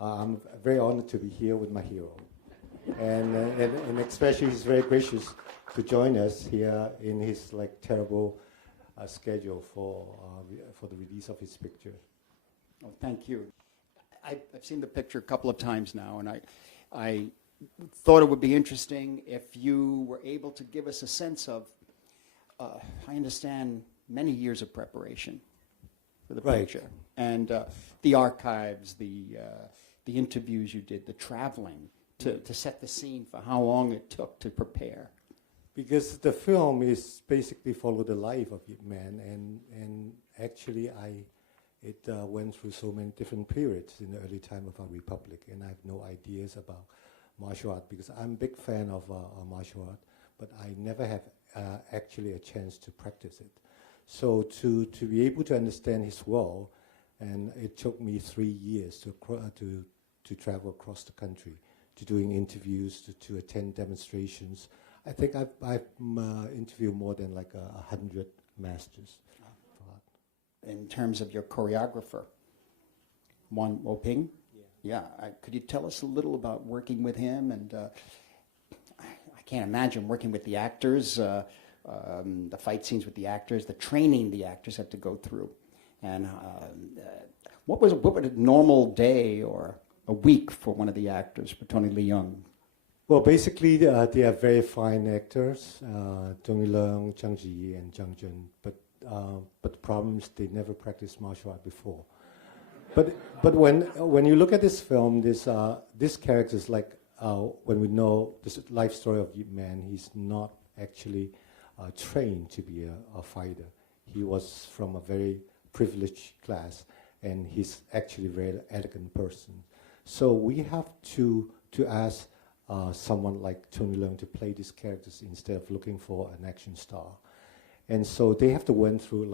I'm very honored to be here with my hero. And especially he's very gracious to join us here in his terrible schedule for the release of his picture. Oh, thank you. I've seen the picture a couple of times now, and I thought it would be interesting if you were able to give us a sense of, I understand, many years of preparation for the picture, and the archives, the interviews you did, the traveling to set the scene for how long it took to prepare. Because the film is basically follow the life of Yip Man, and actually it went through so many different periods in the early time of our republic, and I have no ideas about martial art because I'm a big fan of martial art, but I never have actually a chance to practice it. So to be able to understand his world, and it took me 3 years to travel across the country, to doing interviews, to attend demonstrations. I think I've interviewed more than 100 masters. In terms of your choreographer, Wan Woping? Yeah. Could you tell us a little about working with him? And I can't imagine working with the actors, the fight scenes with the actors, the training the actors have to go through. And what would a normal day or a week for one of the actors, for Tony Leung? Well, basically, they are very fine actors, Tony Leung, Zhang Ji, and Zhang Jun. But the problem is they never practiced martial art before. But when you look at this film, this character is when we know this life story of Yip Man, he's not actually trained to be a fighter. He was from a very privileged class, and he's actually a very elegant person. So we have to ask someone like Tony Leung to play these characters instead of looking for an action star. And so they have to went through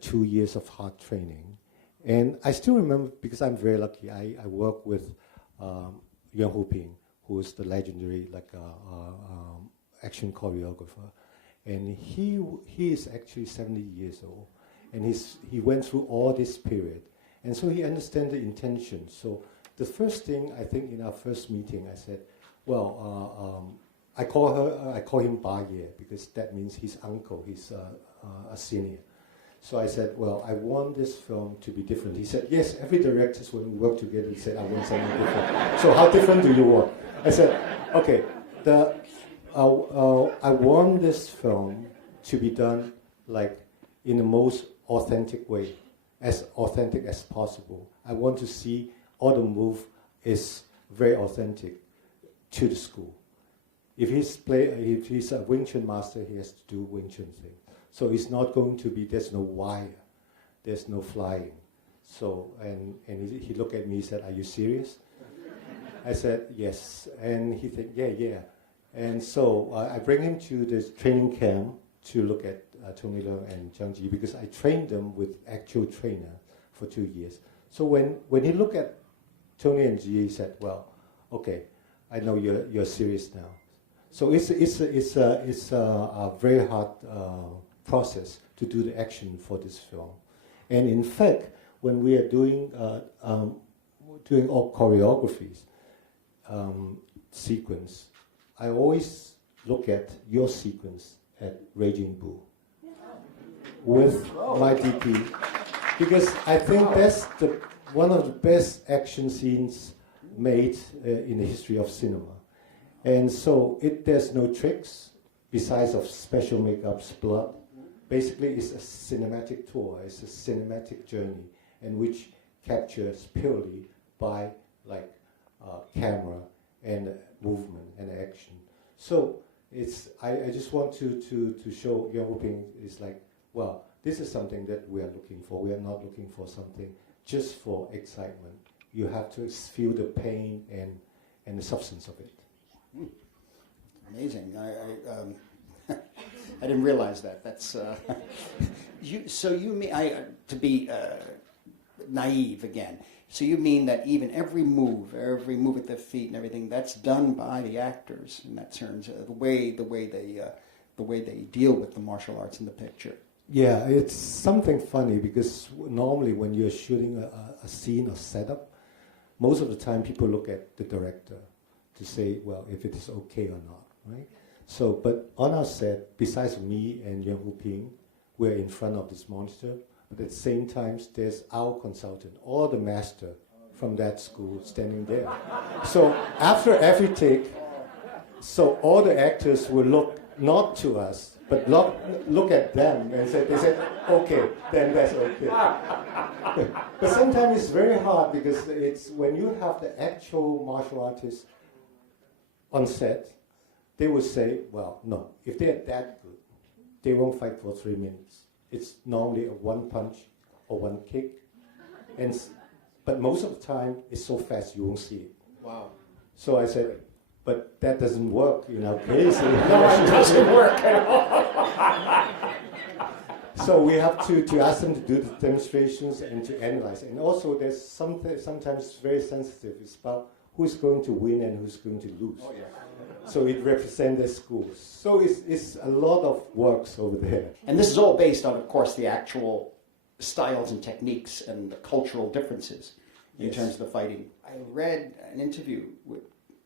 2 years of hard training. And I still remember, because I'm very lucky, I work with Yuan Huping, who is the legendary action choreographer. And he is actually 70 years old. And he went through all this period. And so he understands the intention. So the first thing, I think in our first meeting, I said, well, I call him Ba Ye, because that means his uncle, he's a senior. So I said, well, I want this film to be different. He said, yes, every director, when we work together, he said, I want something different. So how different do you want? I said, okay, I want this film to be done in the most authentic way, as authentic as possible. I want to see all the move is very authentic to the school. If he's a Wing Chun master, he has to do Wing Chun thing. So it's not going to be, there's no wire, there's no flying. So, and he looked at me, he said, are you serious? I said, yes. And he said, yeah. And so I bring him to this training camp to look at Tony Leung and Zhang Ji, because I trained them with actual trainer for 2 years. So when he looked at Tony and Ji, he said, well, okay, I know you're serious now. So it's a very hard process to do the action for this film. And in fact, when we are doing all choreographies sequence, I always look at your sequence at Raging Bull with my DP, because I think that's one of the best action scenes made in the history of cinema. And so there's no tricks besides of special makeups, blood. Basically, it's a cinematic tour. It's a cinematic journey, in which captures purely by camera and movement and action. So I just want to show Yuan Wuping is well, this is something that we are looking for. We are not looking for something just for excitement. You have to feel the pain and the substance of it. Amazing. I didn't realize that. That's so you mean, to be naive again. So you mean that even every move with their feet and everything, that's done by the actors in that terms, the way they deal with the martial arts in the picture. Yeah, it's something funny, because normally when you're shooting a scene or setup, most of the time people look at the director to say, well, if it is okay or not, right? So, but on our set, besides me and Yuan Hu Ping, we're in front of this monitor, but at the same time, there's our consultant, or the master from that school standing there. So after every take, so all the actors will look not to us, but look at them and they said, okay, then that's okay. But sometimes it's very hard because it's when you have the actual martial artists on set, they will say, well, no, if they're that good, they won't fight for 3 minutes. It's normally a one punch or one kick. But most of the time, it's so fast you won't see it. Wow. So I said, but that doesn't work in our case. No, it doesn't work at all. So we have to ask them to do the demonstrations and to analyze. And also there's sometimes very sensitive. It's about who's going to win and who's going to lose. Oh, yeah. So it represents their schools. So it's a lot of works over there. And this is all based on, of course, the actual styles and techniques and the cultural differences in terms of the fighting. I read an interview with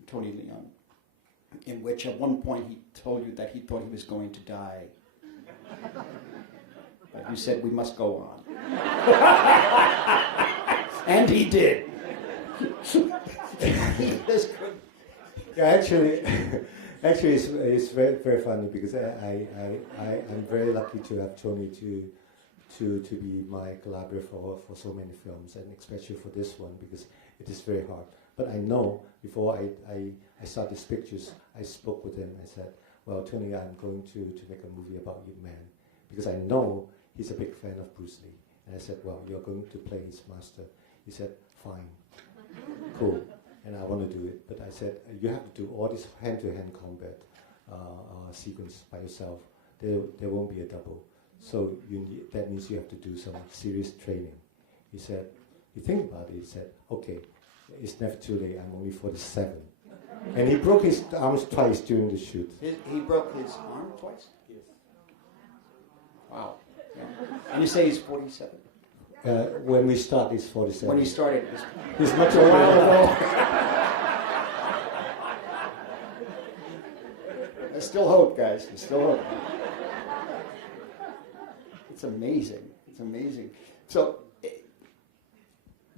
Tony Leung in which at one point he told you that he thought he was going to die. But you said we must go on. And he did. Yeah, actually, it's very, very funny because I'm very lucky to have Tony to be my collaborator for so many films, and especially for this one because it is very hard. But I know before I start these pictures, I spoke with him. I said, well, Tony, I'm going to make a movie about Ip Man because I know he's a big fan of Bruce Lee. And I said, well, you're going to play his master. He said, fine, cool. And I want to do it. But I said, you have to do all this hand-to-hand combat sequence by yourself. There won't be a double. So that means you have to do some serious training. He said, you think about it, he said, okay, it's never too late, I'm only 47. And he broke his arms twice during the shoot. He broke his arm twice? Yes. Wow. Yeah. And you say he's 47? When we start, he's 47. When he started, he's much older now. There's still hope, guys. There's still hope. It's amazing. It's amazing. So,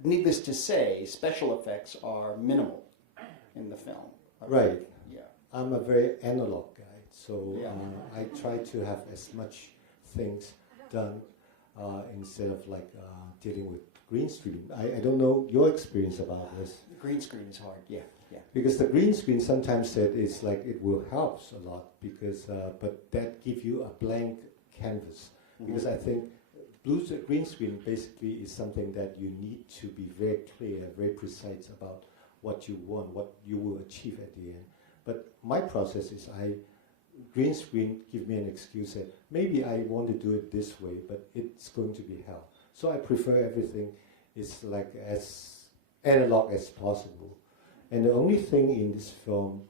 needless to say, special effects are minimal in the film. Right. Yeah. I'm a very analog guy, so Yeah. I try to have as much things done instead of dealing with green screen. I don't know your experience about this. The green screen is hard. Yeah. Yeah. Because the green screen sometimes said it's like it will help a lot because but that give you a blank canvas. Mm-hmm. Because I think green screen basically is something that you need to be very clear, very precise about what you want, what you will achieve at the end. But my process is green screen give me an excuse that maybe I want to do it this way, but it's going to be hell. So I prefer everything is like as analog as possible. And the only thing in this film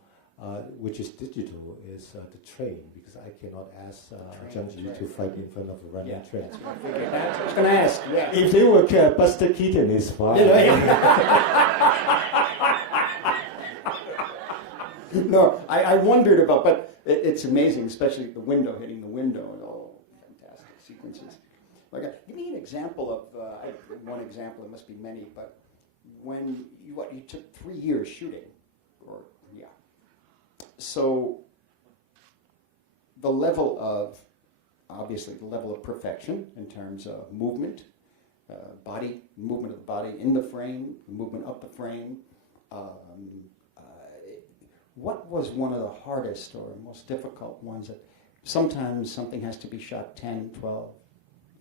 which is digital is the train, because I cannot ask Zhang Ji to fight in front of a running train. I was going to ask. Yeah. If they were Buster Keaton, is fine. No, I wondered about, but it's amazing, especially the window hitting the window and all fantastic sequences. Give me an example of one example. It must be many, but when you took 3 years shooting, or yeah. So the level of perfection in terms of movement, movement of the body in the frame, movement up the frame. What was one of the hardest or most difficult ones that sometimes something has to be shot 10, 12,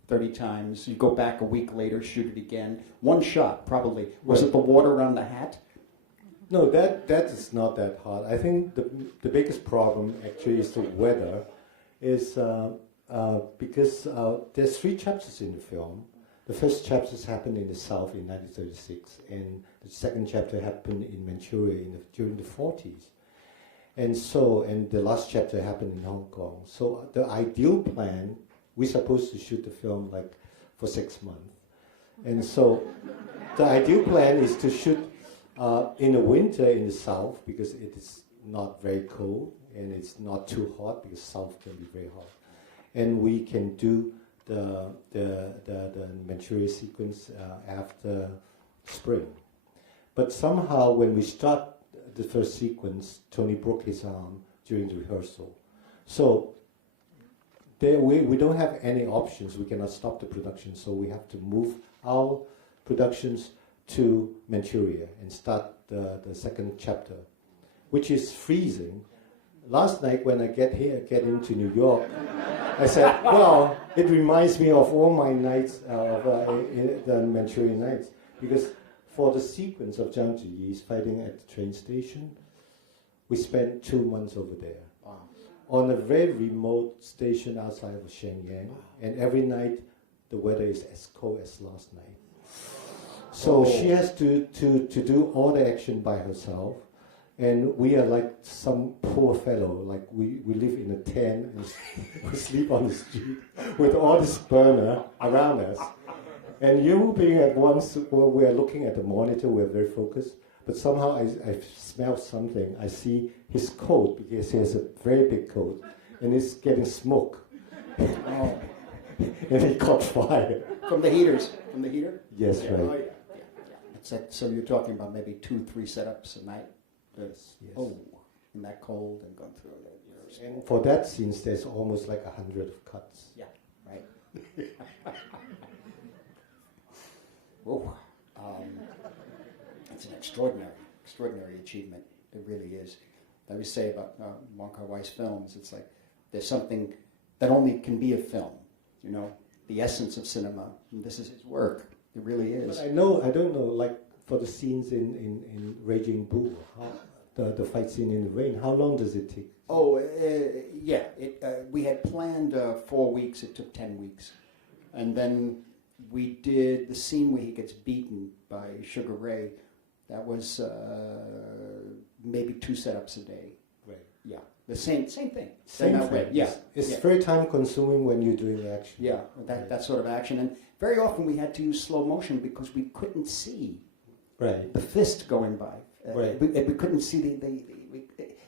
30 times. You go back a week later, shoot it again. One shot, probably. Was it the water on the hat? No, that is not that hard. I think the biggest problem actually is the weather, is because there's 3 chapters in the film. The first chapters happened in the South in 1936, and the second chapter happened in Manchuria during the 40s. And the last chapter happened in Hong Kong. So the ideal plan, we're supposed to shoot the film for 6 months. And so the ideal plan is to shoot In the winter in the south, because it is not very cold and it's not too hot, because south can be very hot, and we can do the Manchuria sequence after spring. But somehow when we start the first sequence, Tony broke his arm during the rehearsal. So there we don't have any options. We cannot stop the production, so we have to move our productions to Manchuria and start the second chapter, which is freezing. Last night when I get into New York, I said, well, it reminds me of all my nights of the Manchurian nights, because for the sequence of Zhang Ziyi's fighting at the train station, we spent 2 months over there. Wow. On a very remote station outside of Shenyang, and every night the weather is as cold as last night. So she has to do all the action by herself, and we are like some poor fellow, like we live in a tent and we sleep on the street with all this burner around us. And you being at once, well, we are looking at the monitor, we're very focused, but somehow I smell something. I see his coat, because he has a very big coat, and it's getting smoke. Oh. And he caught fire. From the heaters? From the heater? Yes, yeah. right. Oh, yeah. It's like, so you're talking about maybe 2-3 setups a night? Yes. Oh, in that cold and going through it. And for that scenes, there's almost like 100 cuts. Yeah, right. Oh, it's an extraordinary achievement. It really is. I always say about Wong Kar-wai's films, it's like there's something that only can be a film, you know, the essence of cinema. And this is his work. It really is. But I don't know, like for the scenes in Raging Bull, the fight scene in the rain, how long does it take? Oh, yeah. We had planned 4 weeks. It took 10 weeks. And then we did the scene where he gets beaten by Sugar Ray. That was maybe 2 setups a day. Right. Yeah. The same thing. Same thing. Yeah. It's very time consuming when you're doing action. Yeah, that sort of action. And very often we had to use slow motion because we couldn't see the fist going by. We couldn't see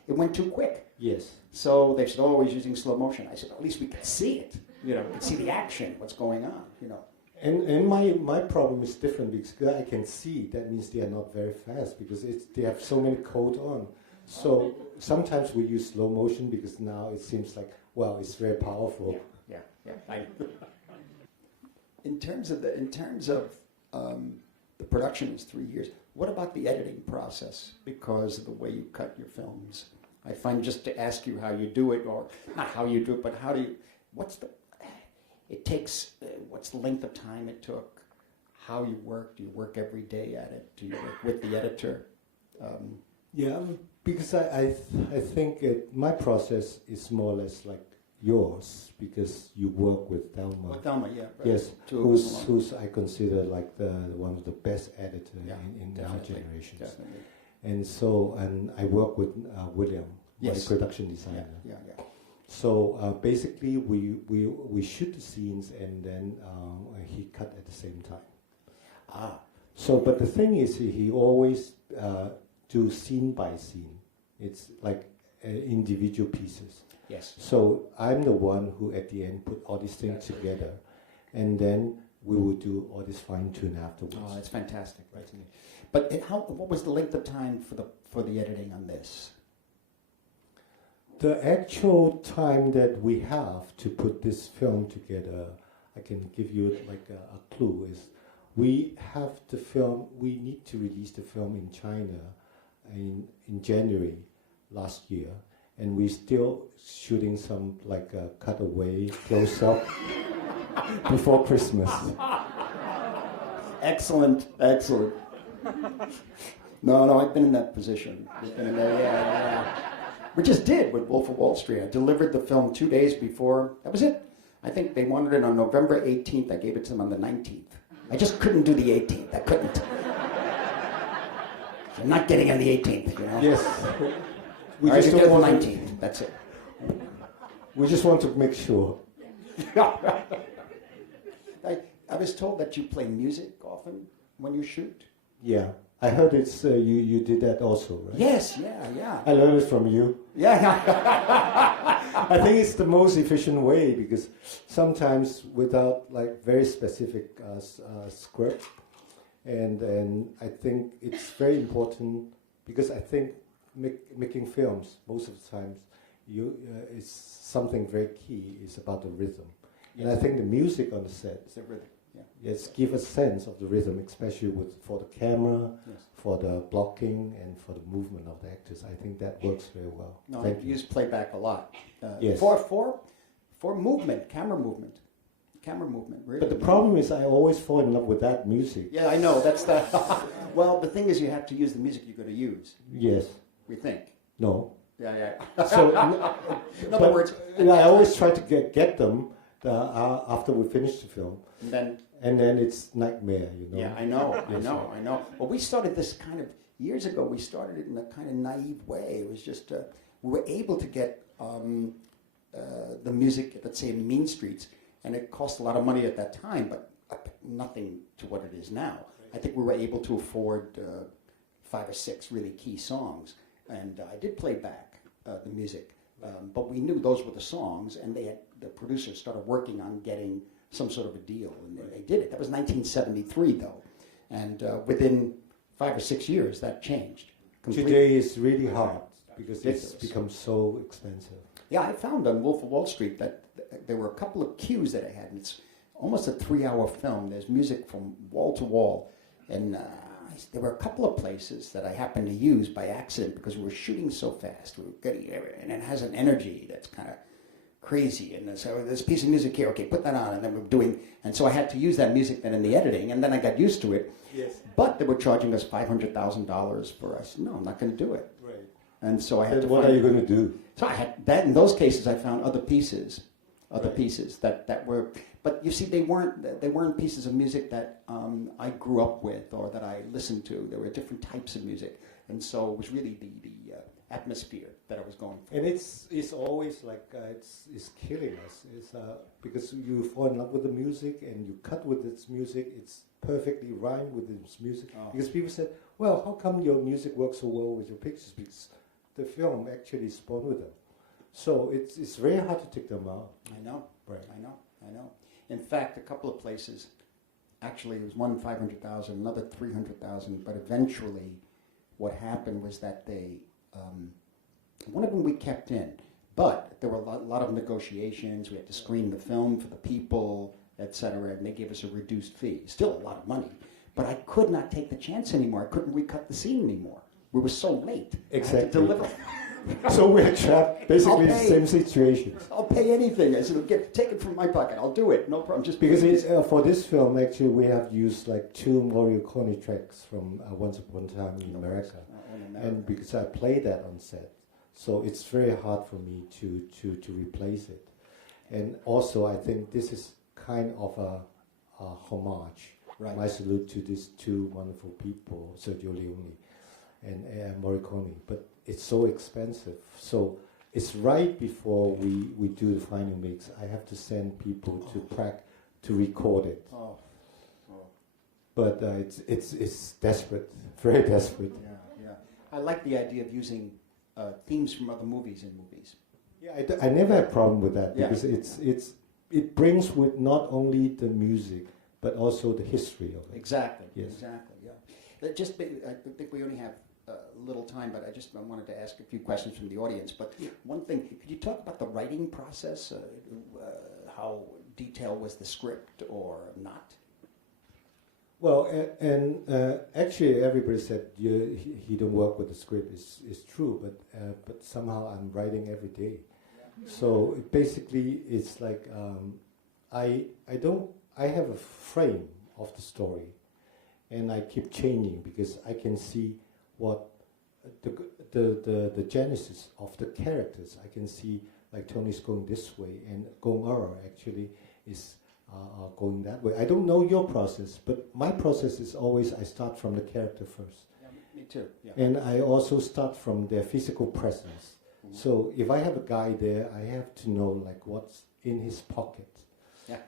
it went too quick. Yes. So they said, always using slow motion. I said, at least we could see it. You know, we could see the action, what's going on, you know. And my problem is different, because I can see, that means they are not very fast, because they have so many codes on. So sometimes we use slow motion because now it seems like, well, it's very powerful. Yeah. In terms of the production is 3 years. What about the editing process? Because of the way you cut your films, I find, just to ask you how you do it, or not how you do it, but how do you? What's the length of time it took? How you work? Do you work every day at it? Do you work with the editor? Yeah, because I think my process is more or less like yours, because you work with Thelma. With Thelma, yeah. Right. Yes, who's I consider like one of the best editors in our generation. Definitely. And so, I work with William, my production designer. Yeah. So basically, we shoot the scenes, and then he cut at the same time. So, but the thing is, he always do scene by scene. It's like individual pieces. Yes. So I'm the one who at the end put all these things together, and then we will do all this fine tune afterwards. Oh, that's fantastic, right? But what was the length of time for the editing on this? The actual time that we have to put this film together, I can give you like a clue, is we have the film, we need to release the film in China in January last year, and we're still shooting some like cutaway close-up before Christmas. Excellent. No, I've been in that position. Yeah. We just did with Wolf of Wall Street. I delivered the film 2 days before. That was it. I think they wanted it on November 18th. I gave it to them on the 19th. I just couldn't do the 18th. I couldn't. I'm not getting on the 18th, you know? Yes. We just do the 19th. That's it. We just want to make sure. I was told that you play music often when you shoot. Yeah. I heard it's you did that also, right? Yes, yeah. I learned it from you. Yeah. I think it's the most efficient way because sometimes without like very specific script, and I think it's very important because I think making films most of the times it's something very key is about the rhythm, and I think the music on the set. It's the rhythm. Yes, give a sense of the rhythm, especially for the camera, yes, for the blocking, and for the movement of the actors. I think that works very well. No, Thank I you. use playback a lot. Yes. For movement, camera movement. Really. But the problem is I always fall in love with that music. Yeah, I know. That's the... Well, the thing is you have to use the music you're going to use. Yes. We think. No. Yeah. So, in other words... I always try to get them after we finish the film. And then it's nightmare, you know. Yeah, I know. Well, we started this kind of years ago. We started it in a kind of naive way. It was just we were able to get the music, let's say, in Mean Streets, and it cost a lot of money at that time, but nothing to what it is now. I think we were able to afford 5 or 6 really key songs, and I did play back the music, but we knew those were the songs, and the producers started working on getting some sort of a deal, and they did it. That was 1973, though, and within 5 or 6 years, that changed completely. Today it's really hard because it's become so expensive. Yeah, I found on Wolf of Wall Street that there were a couple of cues that I had, and it's almost a 3-hour film. There's music from wall to wall, and there were a couple of places that I happened to use by accident because we were shooting so fast. We were getting and it has an energy that's kind of crazy, and so there's a piece of music here, okay, put that on, and then we're doing, and so I had to use that music then in the editing, and then I got used to it. Yes. But they were charging us $500,000 for us. No, I'm not going to do it. Right. And so I had to. What are you going to do? So I had that. In those cases, I found other pieces that were. But you see, they weren't pieces of music that I grew up with or that I listened to. There were different types of music, and so it was really the atmosphere that I was going for. And it's always like it's killing us. It's because you fall in love with the music and you cut with its music. It's perfectly rhymed with its music. Oh. Because people said, "Well, how come your music works so well with your pictures?" Because the film actually spawned with them. So it's very hard to take them out. I know. Right. I know. In fact, a couple of places, actually, it was one 500,000, another 300,000. But eventually, what happened was that they. One of them we kept in, but there were a lot of negotiations. We had to screen the film for the people, etc., and they gave us a reduced fee. Still a lot of money, but I could not take the chance anymore. I couldn't recut the scene anymore. We were so late. Exactly. I had to deliver. So we're trapped, basically the same situation. I'll pay anything. I said, take it from my pocket. I'll do it. No problem. Just because for this film, actually, we have used like 2 Morricone tracks from Once Upon a Time in America. And because I play that on set, so it's very hard for me to replace it. And also, I think this is kind of a homage, right. My salute to these 2 wonderful people, Sergio Leone and Morricone. But it's so expensive, so it's right before we do the final mix. I have to send people to record it. But it's desperate, very desperate. Yeah. I like the idea of using themes from other movies in movies. Yeah, I never had a problem with that because it brings with not only the music but also the history of it. Exactly. Yes. Exactly. Yeah. I think we only have little time, but I wanted to ask a few questions from the audience. But one thing, could you talk about the writing process? How detailed was the script or not? Well, and actually, everybody said he don't work with the script. It's true, but somehow I'm writing every day. Yeah. So basically, it's like I have a frame of the story, and I keep changing because I can see what the genesis of the characters. I can see like Tony's going this way, and Gong actually is. Going that way. I don't know your process, but my process is always I start from the character first. Yeah, me too. Yeah. And I also start from their physical presence. Mm-hmm. So if I have a guy there, I have to know like what's in his pocket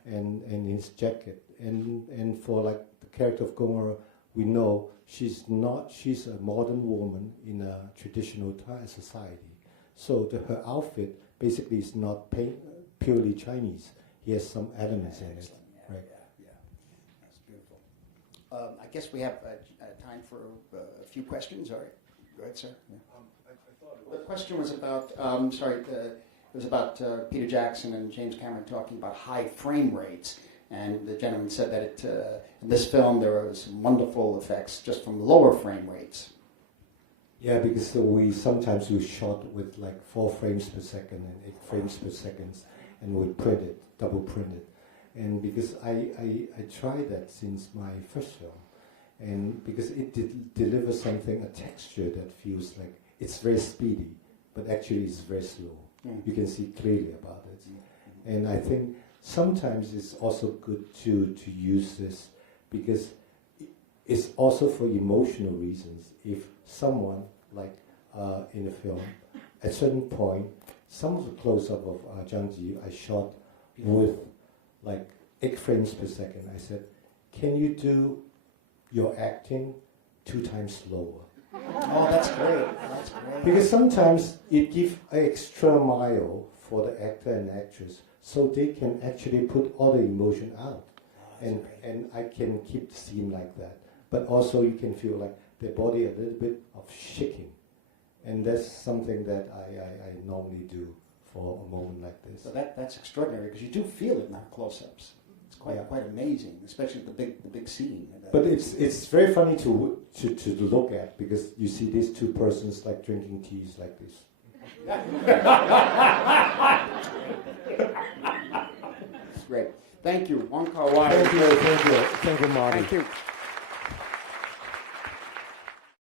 and in his jacket. And for like the character of Gomorrah, we know she's a modern woman in a traditional Thai society. So her outfit basically is not purely Chinese. He has some elements in it. Yeah, right. Yeah. That's beautiful. I guess we have time for a few questions. All right. Go ahead, sir. Yeah. The question was about, it was about Peter Jackson and James Cameron talking about high frame rates. And the gentleman said that in this film there were some wonderful effects just from lower frame rates. Yeah, because we sometimes shot with like 4 frames per second and 8 frames per second, and we print it, double print it. And because I tried that since my first film, and because it delivers something, a texture that feels like it's very speedy, but actually it's very slow. You can see clearly about it. And I think sometimes it's also good to use this because it's also for emotional reasons. If someone, like in a film, at a certain point, some of the close-up of Zhang Ji I shot with like 8 frames per second. I said, can you do your acting 2 times slower? Oh, that's great. That's great. Because sometimes it gives an extra mile for the actor and actress so they can actually put all the emotion out. And I can keep the scene like that. But also you can feel like their body a little bit of shaking. And that's something that I normally do for a moment like this. So that's extraordinary because you do feel it in our close-ups. It's quite amazing, especially the big scene. But it's very funny to look at because you see these 2 persons like drinking teas like this. Great. Thank you, Wong Kar-wai. Thank you, Marty. Thank you.